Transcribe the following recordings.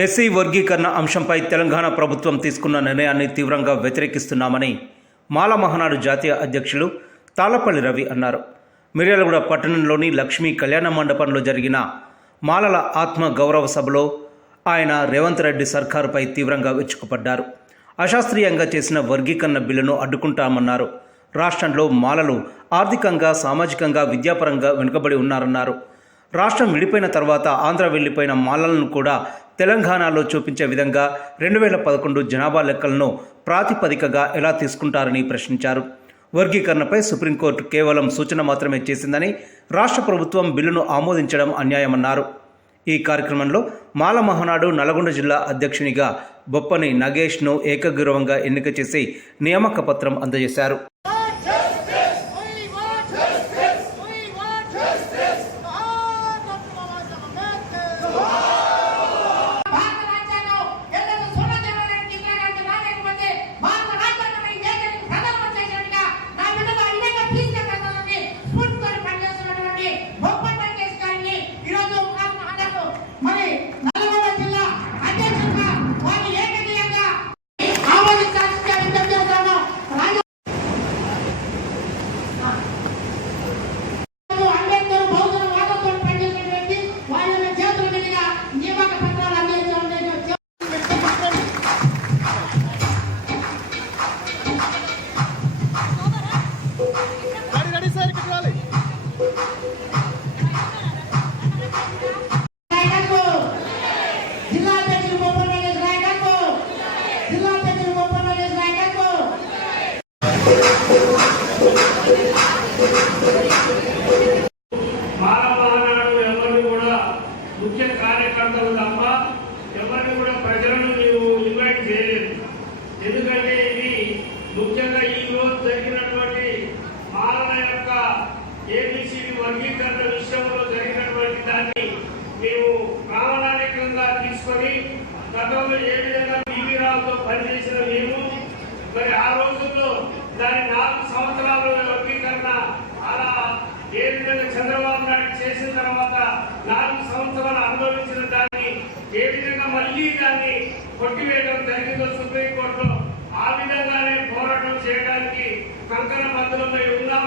SC వర్గీకరణ అంశంపై తెలంగాణ ప్రభుత్వం తీసుకున్న నిర్ణయాన్ని తీవ్రంగా వ్యతిరేకిస్తున్నామని మాల మహనాడు జాతీయ అధ్యక్షులు తాళపల్లి రవి అన్నారు. మిర్యాలగూడ పట్టణంలోని లక్ష్మీ కళ్యాణ మండపంలో జరిగిన మాలల ఆత్మ గౌరవ సభలో ఆయన రేవంత్ రెడ్డి సర్కారుపై తీవ్రంగా విరుచుకుపడ్డారు. అశాస్త్రీయంగా చేసిన వర్గీకరణ బిల్లును అడ్డుకుంటామన్నారు. రాష్ట్రంలో మాలలు ఆర్థికంగా సామాజికంగా విద్యాపరంగా వెనుకబడి ఉన్నారన్నారు. రాష్ట్రం విడిపోయిన తర్వాత ఆంధ్ర వెళ్ళిపోయిన మాలలను కూడా తెలంగాణలో చూపించే విధంగా రెండు వేల పదకొండు జనాభా లెక్కలను ప్రాతిపదికగా ఎలా తీసుకుంటారని ప్రశ్నించారు. వర్గీకరణపై సుప్రీంకోర్టు కేవలం సూచన మాత్రమే చేసిందని రాష్ట్ర ప్రభుత్వం బిల్లును ఆమోదించడం అన్యాయమన్నారు. ఈ కార్యక్రమంలో మాల మహానాడు నల్గొండ జిల్లా అధ్యక్షునిగా బొప్పని నగేష్ను ఏకగ్రీవంగా ఎన్నిక చేసి నియామక పత్రం అందజేశారు. దాని నాలుగు సంవత్సరాలు వర్గీకరణ అలా ఏ విధంగా చంద్రబాబు నాయుడు చేసిన తర్వాత నాలుగు సంవత్సరాలు అనుభవించిన దాన్ని ఏ విధంగా మళ్ళీ దాన్ని కొట్టివేయడం జరిగిందో సుప్రీంకోర్టులో ఆ విధంగానే పోరాటం చేయడానికి కంకణ బద్దలమై ఉన్నాం.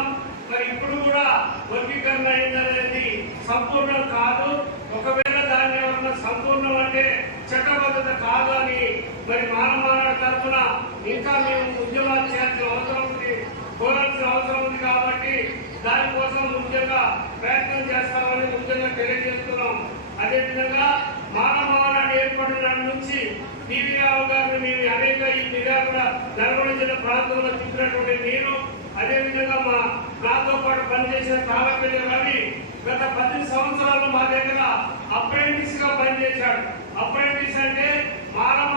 మరి ఇప్పుడు కూడా వర్గీకరణ అయిందనేది సంపూర్ణం కాదు. ఒకవేళ దాన్ని ఏమన్నా సంపూర్ణం అంటే చట్టబద్ధత కాదు అని మరి మానవ తరఫున ఇంకా మేము ఉద్యమాలు చేయాల్సిన అవసరం ఉంది కోరాల్సిన అవసరం ఉంది కాబట్టి దానికోసం ముఖ్యంగా ప్రయత్నం చేస్తామని ముఖ్యంగా తెలియజేస్తున్నాం. అదేవిధంగా మానవాళి ఏర్పడిన నుంచి టీవీ రావు గారిని మేము అనేక ఈ మిర్యాల నల్గొండ జిల్లా ప్రాంతంలో చెప్పినటువంటి నేను అదేవిధంగా మా నాతో పాటు పనిచేసిన తాళపల్లి రవి గత పది సంవత్సరాలు మా దగ్గర అప్రెంటిస్గా పనిచేశాడు. అప్రెంటిస్ అంటే మానవ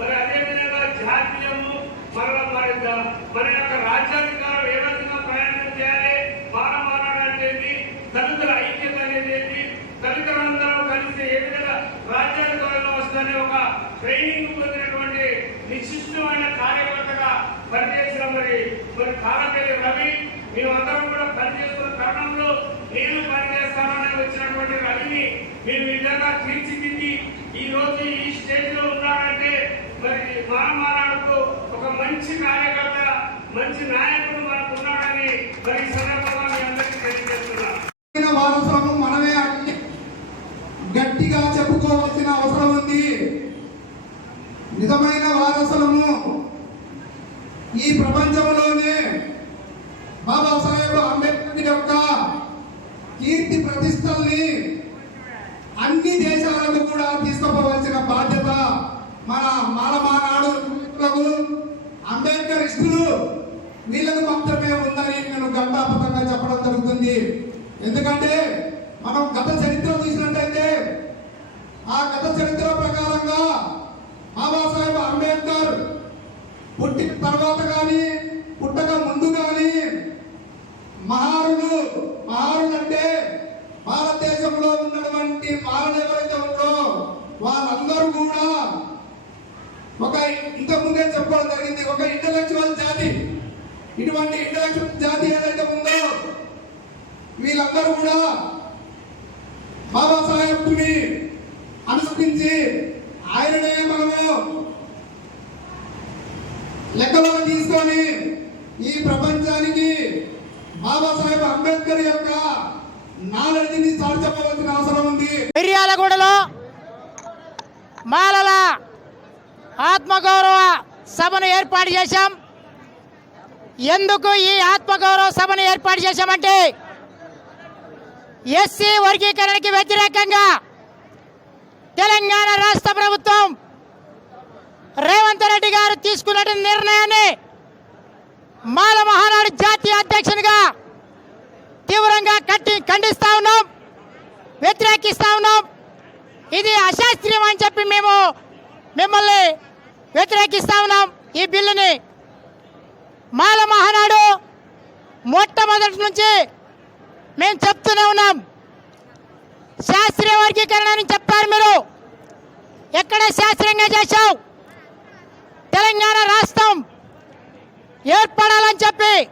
మరి అదేవిధంగా జాతీయము మన మరి ద- మన యొక్క రాజ్యాధికారం ఏ విధంగా ప్రయాణం చేయాలి మానమానాడు అంటే ఏంటి దళితుల ఐక్యత అనేది ఏంటి దళితులందరూ కలిసి ఏ విధంగా రాజ్యాధికారంలో వస్తుందనే ఒక ట్రైనింగ్ పొందినటువంటి నిశ్చిష్టమైన కార్యకర్తగా పనిచేసిన మరి మరి కాలపల్లి రవి మేమందరం కూడా పనిచేస్తున్న తరుణంలో నేను పనిచేస్తానని వచ్చినటువంటి రవిని మేము ఈ విధంగా తీర్చిదిద్ది ఈ రోజు ఈ స్టేజ్లో ఉన్నాడంటే మరి మానమానాడుకు ఒక మంచి కార్యకర్త మంచి నాయకుడు మనకు ఉన్నాడని మరి ఈ సందర్భంగా మీ అందరికీ తెలియజేస్తున్నాను నిజమైన వారసులము మనమే అని గట్టిగా చెప్పుకోవాల్సిన అవసరం ఉంది నిజమైన వారసులము ఈ ప్రపంచంలోనే బాబాసాహెబ్ అంబేద్కర్ యొక్క కీర్తి ప్రతిష్టల్ని అన్ని దేశాలకు కూడా తీసుకుపోవాల్సిన బాధ్యత మన మాలమానాడు నాయకులకు అంబేద్కర్ ఇష్టలు వీళ్ళకు మాత్రమే ఉందని నేను గంటాపతంగా చెప్పడం జరుగుతుంది. ఎందుకంటే మనం గత చరిత్ర చూసినట్టు ఆ గత చరిత్ర ప్రకారంగా బాబాసాహెబ్ అంబేద్కర్ పుట్టిన తర్వాత కానీ పుట్టక ముందు కానీ మహారులు మహారులు అంటే భారతదేశంలో ఉన్నటువంటి మారలు ఎవరైతే ఉన్నారో వాళ్ళందరూ కూడా ఒక నేను చెప్పడం జరిగింది. ఒక ఇంటలెక్చువల్ జాతి. ఇటువంటి ఇంటలెక్చువల్ జాతి ఏదైతే ఉందో వీళ్ళందరూ కూడా బాబాసాహెబ్ని అనుసరించి ఆయననే మనము లెక్కలో తీసుకొని ఈ ప్రపంచానికి బాబాసాహెబ్ అంబేద్కర్ యొక్క నాలెడ్జిని చాటి చెప్పవలసిన అవసరం ఉంది. మిర్యాలగూడలో మాలల ఆత్మగౌరవ సభను ఏర్పాటు చేశాం. ఎందుకు ఈ ఆత్మగౌరవ సభను ఏర్పాటు చేశామంటే ఎస్సీ వర్గీకరణకి వ్యతిరేకంగా తెలంగాణ రాష్ట్ర ప్రభుత్వం రేవంత్ రెడ్డి గారు తీసుకున్న నిర్ణయాన్ని మాల మహానాడు జాతీయ అధ్యక్షునిగా తీవ్రంగా కట్టి ఖండిస్తా ఉన్నాం వ్యతిరేకిస్తా ఉన్నాం. ఇది అశాస్త్రీయం అని చెప్పి మేము మిమ్మల్ని వ్యతిరేకిస్తా ఉన్నాం ఈ బిల్లుని. మాల మహానాడు మొట్టమొదటి నుంచి మేము చెప్తూనే ఉన్నాం. శాస్త్రీయ వర్గీకరణ అని చెప్పారు మీరు. ఎక్కడ శాస్త్రీయంగా చేశావు? తెలంగాణ రాష్ట్రం ఏర్పడాలని చెప్పి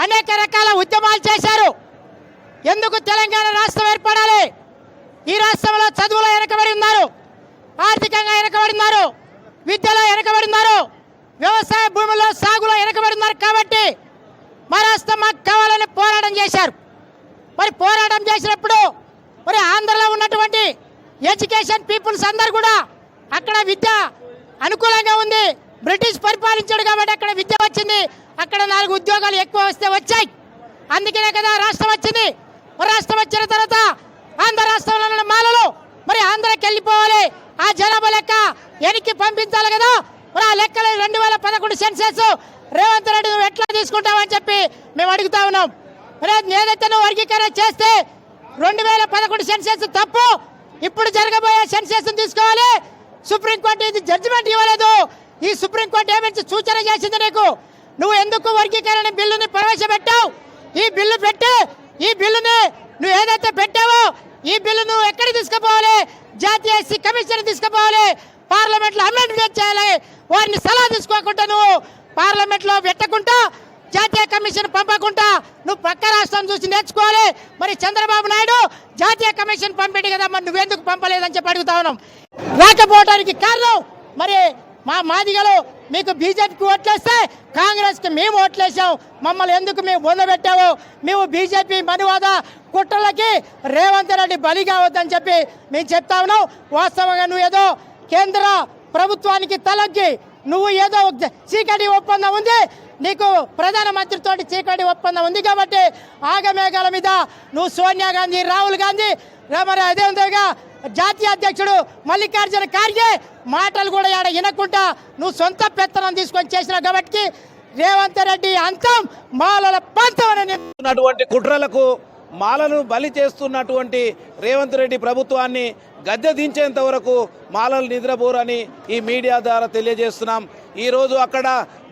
అనేక రకాల ఉద్యమాలు చేశారు. ఎందుకు తెలంగాణ రాష్ట్రం ఏర్పడాలి? ఈ రాష్ట్రంలో చదువులో వెనకబడి ఉన్నారు. ఆర్థికంగా వెనకబడి ఉన్నారు. విద్యలో వెనకబడి ఉన్నారు వ్యవసాయ భూముల్లో సాగులో వెనకబడి ఉన్నారు కాబట్టి మా రాష్ట్రం మాకు కావాలని పోరాటం చేశారు. మరి పోరాటం చేసినప్పుడు మరి ఆంధ్రలో ఉన్నటువంటి ఎడ్యుకేషన్ పీపుల్స్ అందరు కూడా అక్కడ విద్య అనుకూలంగా ఉంది. బ్రిటిష్ పరిపాలించాడు కాబట్టి అక్కడ విద్య వచ్చింది. అక్కడ నాలుగు ఉద్యోగాలు ఎక్కువ వస్తే వచ్చాయి. అందుకనే కదా రాష్ట్రం వచ్చింది. రాష్ట్రం వచ్చిన తర్వాత ఆంధ్ర రాష్ట్రంలో ఉన్న మాలలు మరి ఆంధ్రాకి వెళ్ళిపోవాలి. ఆ జనాభా లెక్క వెనక్కి పంపించాలి కదా. మరి ఆ లెక్కలు రెండు వేల పదకొండు సెన్సెస్ రేవంత్ రెడ్డి నువ్వు ఎట్లా తీసుకుంటావని చెప్పి మేము అడుగుతా ఉన్నాం. మరి ఏదైతే నువ్వు వర్గీకరణ చేస్తే రెండు వేల పదకొండు సెన్సెస్ తప్పు. ఇప్పుడు జరగబోయే సెన్సెస్ తీసుకోవాలి. సుప్రీంకోర్టు ఇది జడ్జిమెంట్ ఇవ్వలేదు. ఈ సుప్రీంకోర్టు ఏమించి సూచన చేసింది నీకు. నువ్వు ఎందుకు వర్గీకరణ బిల్లుని ప్రవేశపెట్టావు? ఈ బిల్లు పెట్టి ఈ బిల్లుని నువ్వు ఏదైతే పెట్టావో ఈ బిల్లు నువ్వు ఎక్కడ తీసుకుపోవాలి? ఎస్సీ కమిషన్ తీసుకుపోవాలి. పార్లమెంట్లో అమెండ్మెంట్ చేయాలి. వారిని సలహా తీసుకోకుండా నువ్వు పార్లమెంట్లో పెట్టకుండా జాతీయ కమిషన్ పంపకుండా నువ్వు పక్క రాష్ట్రం చూసి నేర్చుకోవాలి. మరి చంద్రబాబు నాయుడు జాతీయ కమిషన్ పంపిణీ కదా మరి నువ్వెందుకు పంపలేదని చెప్పి అడుగుతా ఉన్నాం. రాకపోవడానికి కారణం మరి మా మాదిగలు మీకు బీజేపీకి ఓట్లేస్తే కాంగ్రెస్కి మేము ఓట్లేసాం మమ్మల్ని ఎందుకు మేము బొందబెట్టావు మేము బీజేపీ మనువాద కుట్రలకి రేవంత్ రెడ్డి బలి కావద్దని చెప్పి మేము చెప్తా ఉన్నాం. వాస్తవంగా నువ్వు ఏదో కేంద్ర ప్రభుత్వానికి తలగ్గి నువ్వు ఏదో చీకటి ఒప్పందం ఉంది. నీకు ప్రధానమంత్రితో చీకటి ఒప్పందం ఉంది కాబట్టి ఆగమేఘాల మీద నువ్వు సోనియా గాంధీ రాహుల్ గాంధీ రా- మరి అదే జాతీయ అధ్యక్షుడు మల్లికార్జున ఖార్గే మాటలు కూడా ఆడ వినకుండా నువ్వు సొంత పెత్తనం తీసుకొని చేసినావు కాబట్టి రేవంత్ రెడ్డి అంతం మాలల పంతం ఉన్నటువంటి కుట్రలకు మాలను బలి చేస్తున్నటువంటి రేవంత్ రెడ్డి ప్రభుత్వాన్ని గద్దె దించేంత వరకు మాలలు నిద్రపోరని ఈ మీడియా ద్వారా తెలియజేస్తున్నాం. ఈరోజు అక్కడ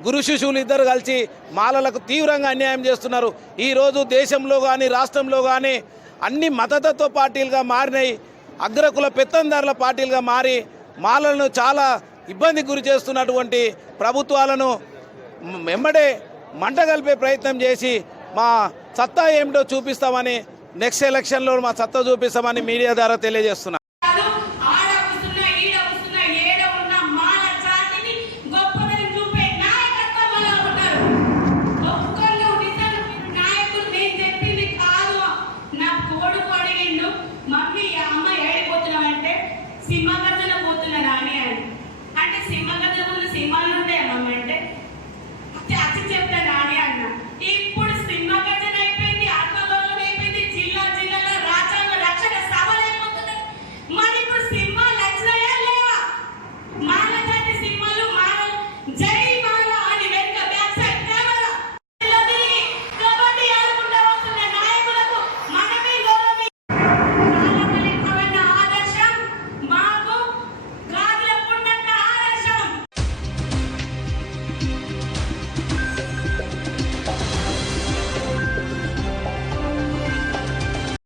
గురు శిశువులు ఇద్దరు కలిసి మాలలకు తీవ్రంగా అన్యాయం చేస్తున్నారు. ఈరోజు దేశంలో కానీ రాష్ట్రంలో కానీ అన్ని మతతత్వ పార్టీలుగా మారినాయి. అగ్రకుల పెత్తందారుల పార్టీలుగా మారి మాలలను చాలా ఇబ్బందికి గురి చేస్తున్నటువంటి ప్రభుత్వాలను వెంబడే మంట కలిపే ప్రయత్నం చేసి మా సత్తా ఏమిటో చూపిస్తామని నెక్స్ట్ ఎలక్షన్లో మా సత్తా చూపిస్తామని మీడియా ద్వారా తెలియజేస్తున్నా